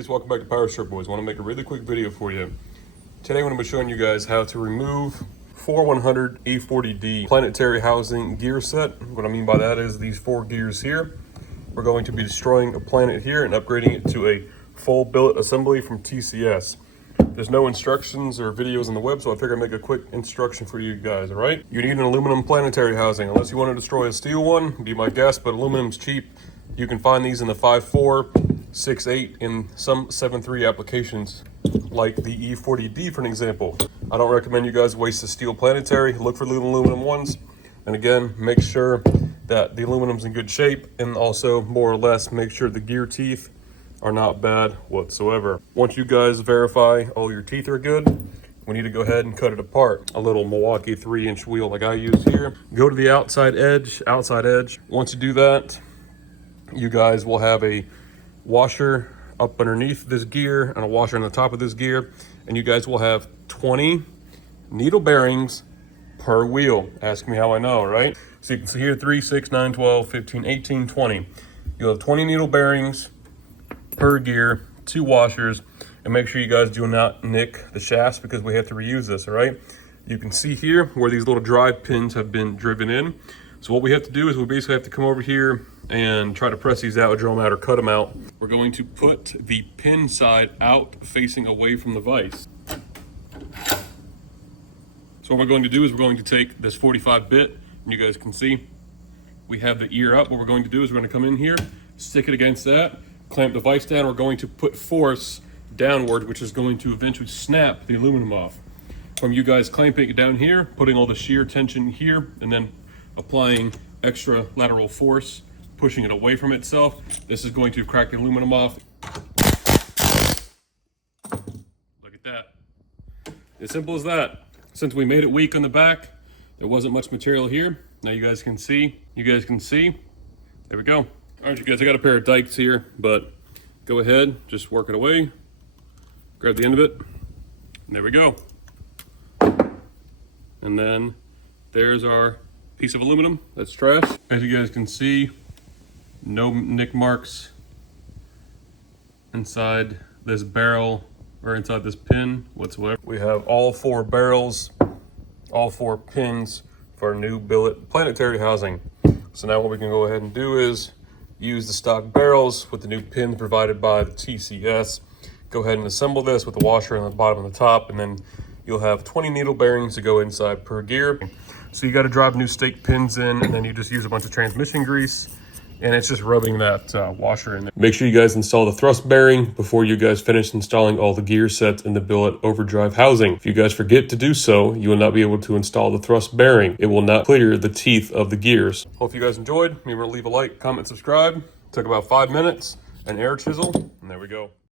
guys, welcome back to Powerstroke, boys. I want to make a really quick video for you. Today I'm going to be showing you guys how to remove 4100 A40D planetary housing gear set. What I mean by that is these 4 gears here. We're going to be destroying a planet here and upgrading it to a full billet assembly from TCS. There's no instructions or videos on the web, so I figured I'd make a quick instruction for you guys, all right? You need an aluminum planetary housing. Unless you want to destroy a steel one, be my guest, but aluminum's cheap. You can find these in the 5.4, 6.8, and some 7.3 applications, like the E40D for an example. I don't recommend you guys waste the steel planetary. Look for the aluminum ones. And again, make sure that the aluminum's in good shape, and also more or less make sure the gear teeth are not bad whatsoever. Once you guys verify all your teeth are good, we need to go ahead and cut it apart. A little Milwaukee 3-inch wheel like I use here. Go to the outside edge. Once you do that, you guys will have a washer up underneath this gear and a washer on the top of this gear, and you guys will have 20 needle bearings per wheel. Ask me how I know, right? So you can see here 3, 6, 9, 12, 15, 18, 20. You'll have 20 needle bearings per gear, 2 washers, and make sure you guys do not nick the shafts because we have to reuse this, all right? You can see here where these little drive pins have been driven in. So what we have to do is we basically have to come over here and try to press these out, drill them out, or cut them out. We're going to put the pin side out, facing away from the vise. So what we're going to do is we're going to take this 45 bit, and you guys can see we have the ear up. What we're going to do is we're going to come in here, stick it against that, clamp the vise down. We're going to put force downward, which is going to eventually snap the aluminum off. From you guys clamping it down here, putting all the shear tension here, and then applying extra lateral force, pushing it away from itself, this is going to crack the aluminum off. Look at that. As simple as that. Since we made it weak on the back, there wasn't much material here. Now you guys can see. There we go. All right, you guys, I got a pair of dikes here, but go ahead, just work it away. Grab the end of it, and there we go. And then there's our piece of aluminum that's trash. As you guys can see, no nick marks inside this barrel or inside this pin whatsoever. We have all 4 barrels, all 4 pins for our new billet planetary housing. So now what we can go ahead and do is use the stock barrels with the new pins provided by the TCS. Go ahead and assemble this with the washer on the bottom and the top, and then you'll have 20 needle bearings to go inside per gear. So you got to drive new stake pins in, and then you just use a bunch of transmission grease, and it's just rubbing that washer in there. Make sure you guys install the thrust bearing before you guys finish installing all the gear sets in the billet overdrive housing. If you guys forget to do so, you will not be able to install the thrust bearing. It will not clear the teeth of the gears. Hope you guys enjoyed. Remember to leave a like, comment, subscribe. Took about 5 minutes, an air chisel, and there we go.